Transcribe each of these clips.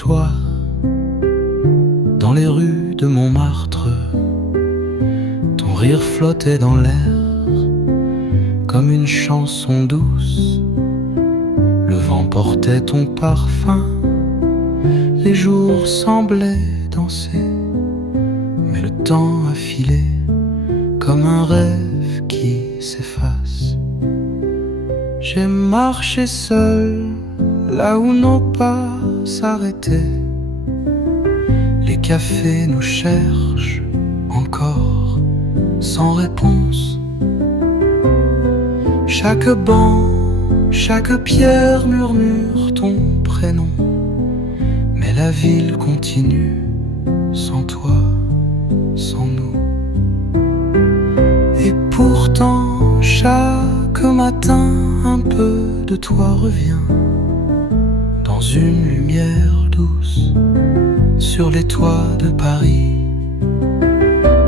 toi, dans les rues de Montmartre, ton rire flottait dans l'air comme une chanson douce. Le vent portait ton parfum, les jours semblaient danser, mais le temps a filé comme un rêve qui s'efface. J'ai marché seul là où nos pas s'arrêtaient. Les cafés nous cherchent encore sans réponse. Chaque banc, chaque pierre murmure ton prénom. Mais la ville continue sans toi, sans nous. Et pourtant, chaque matin, un peu de toi revient dans une lumière douce sur les toits de Paris.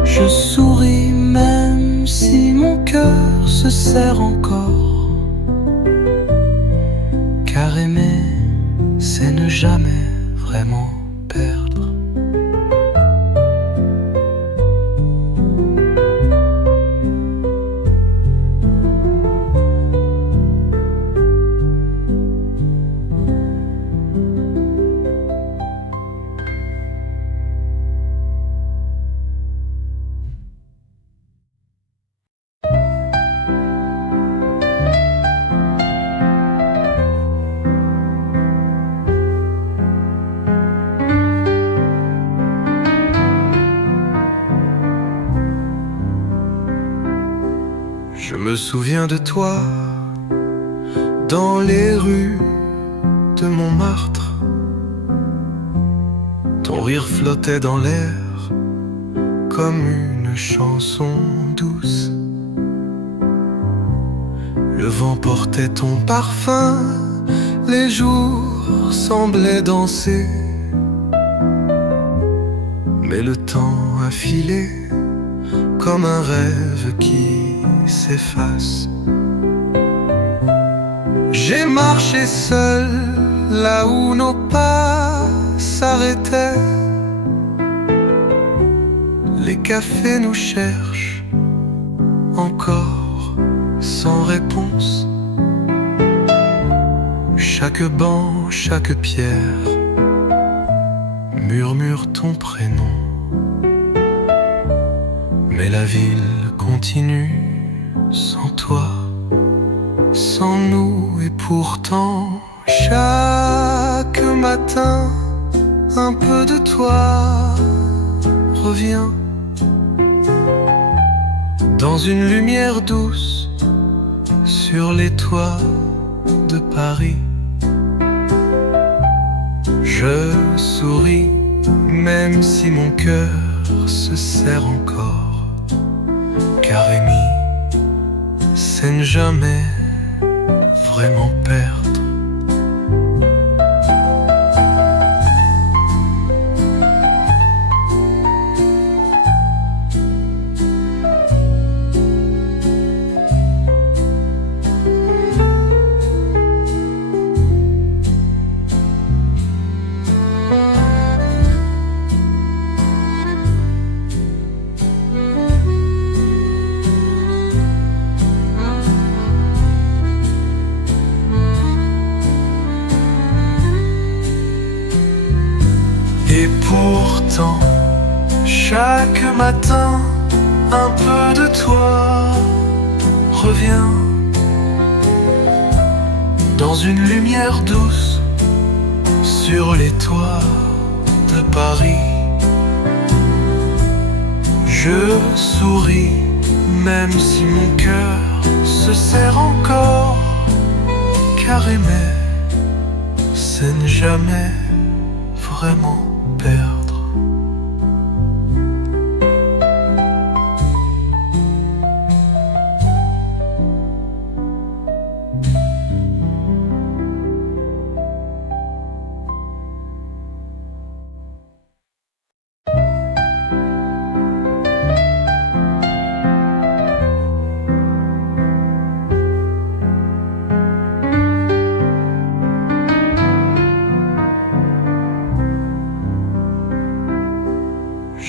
Je souris même si mon cœur se serre encore, car aimer, c'est ne jamais vraiment perdre. Je me souviens de toi dans les rues de Montmartre. Ton rire flottait dans l'air comme une chanson douce. Le vent portait ton parfum, les jours semblaient danser, mais le temps a filé comme un rêve qui s'efface. J'ai marché seul là où nos pas s'arrêtaient. Les cafés nous cherchent encore sans réponse. Chaque banc, chaque pierre murmure ton prénom. Mais la ville continue sans toi, sans nous. Et pourtant, chaque matin, un peu de toi revient dans une lumière douce sur les toits de Paris. Je souris même si mon cœur se serre encore, car aimer, c'est ne jamais vraiment perdre. Et pourtant, chaque matin, un peu de toi revient dans une lumière douce sur les toits de Paris. Je souris même si mon cœur se serre encore, car aimer, c'est ne jamais vraiment perdre.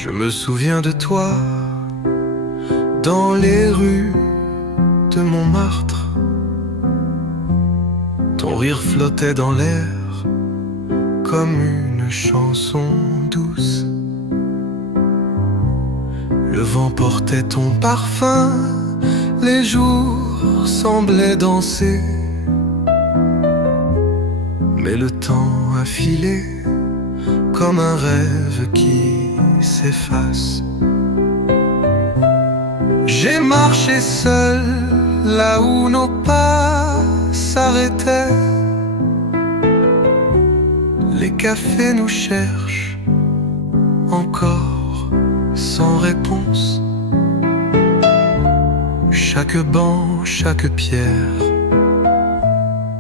Je me souviens de toi dans les rues de Montmartre. Ton rire flottait dans l'air comme une chanson douce. Le vent portait ton parfum, les jours semblaient danser. Mais le temps a filé comme un rêve qui s'efface. J'ai marché seul là où nos pas s'arrêtaient. Les cafés nous cherchent encore sans réponse. Chaque banc, chaque pierre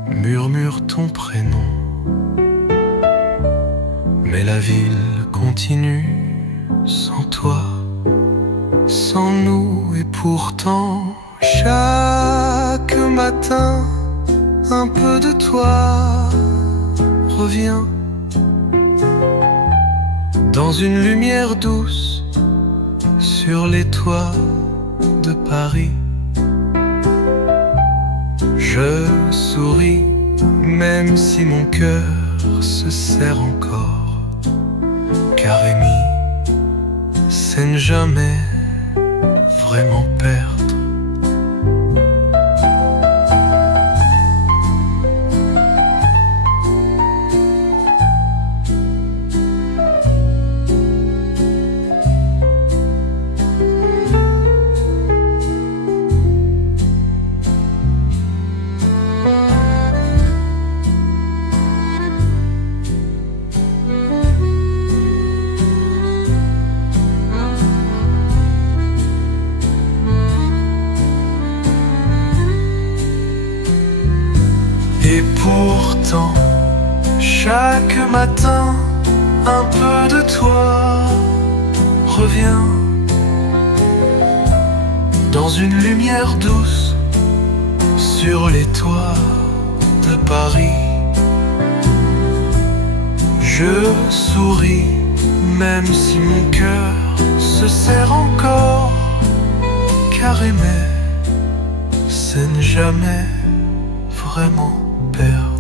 murmure ton prénom. Mais la ville continue sans toi, sans nous. Et pourtant, chaque matin, un peu de toi revient. Dans une lumière douce sur les toits de Paris. Je souris même si mon cœur se serre encore. Car aimer, c'est ne jamais vraiment perdre. Et pourtant, chaque matin, un peu de toi revient. Dans une lumière douce sur les toits de Paris. Je souris même si mon cœur se serre encore. Car aimer, c'est ne jamais vraiment perdre.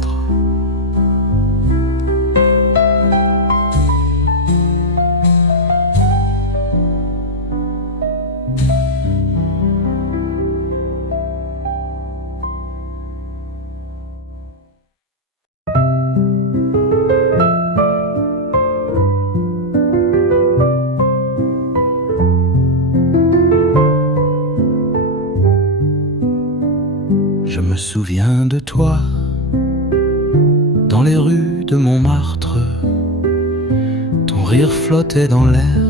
Je me souviens de toi dans les rues de Montmartre. Ton rire flottait dans l'air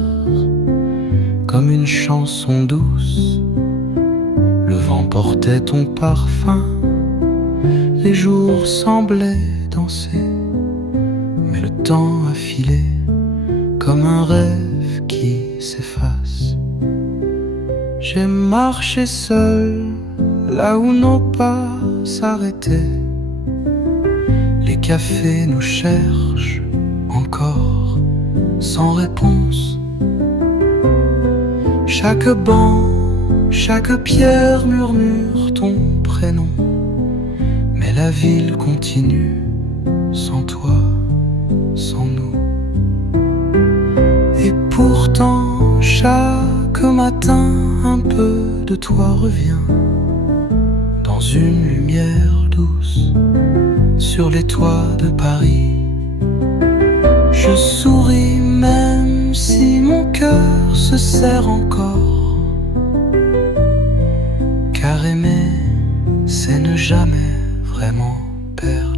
comme une chanson douce. Le vent portait ton parfum, les jours semblaient danser. Mais le temps a filé comme un rêve qui s'efface. J'ai marché seul là où nos pas s'arrêtaient. Les cafés nous cherchent encore sans réponse. Chaque banc, chaque pierre murmure ton prénom. Mais la ville continue sans toi, sans nous. Et pourtant, chaque matin, un peu de toi revient. Dans une lumière douce sur les toits de Paris. Je souris même si mon cœur se serre encore. Car aimer, c'est ne jamais vraiment perdre.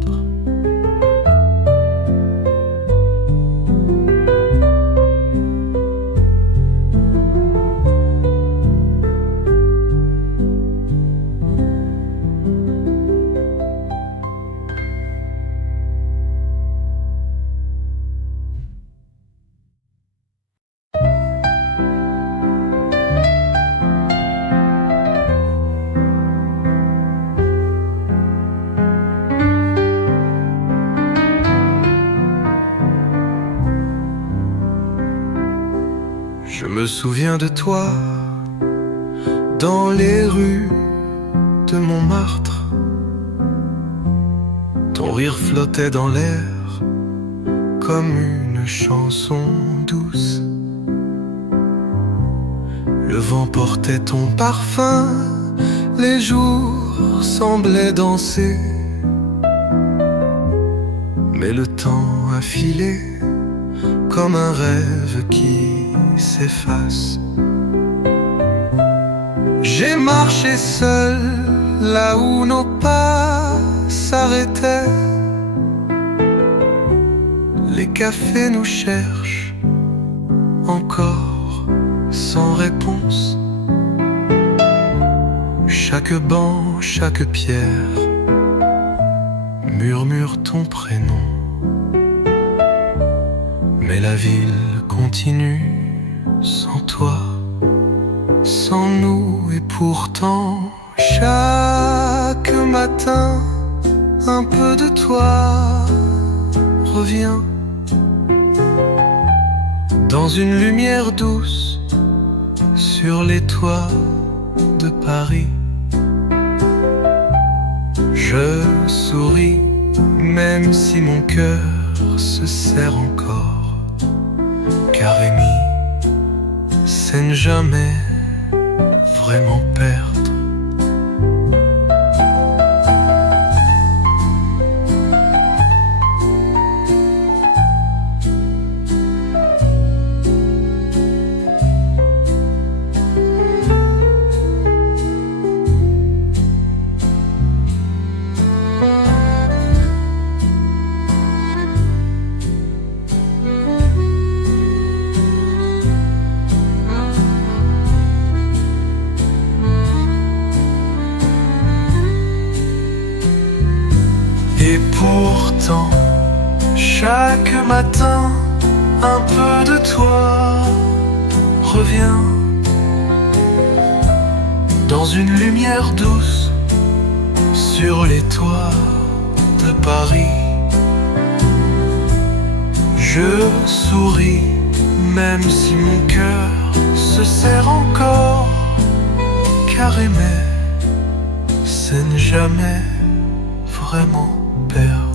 Je me souviens de toi dans les rues de Montmartre. Ton rire flottait dans l'air comme une chanson douce. Le vent portait ton parfum, les jours semblaient danser. Mais le temps a filé comme un rêve qui s'efface. J'ai marché seul là où nos pas s'arrêtaient. Les cafés nous cherchent encore sans réponse. Chaque banc, chaque pierre murmure ton prénom. Mais la ville continue sans toi, sans nous, et pourtant chaque matin un peu de toi revient. Dans une lumière douce sur les toits de Paris. Je souris même si mon cœur se serre encore, car aimer, c'est ne jamais vraiment perdre. Et pourtant, chaque matin, un peu de toi revient. Dans une lumière douce sur les toits de Paris. Je souris même si mon cœur se serre encore, car aimer, c'est ne jamais vraiment perdre.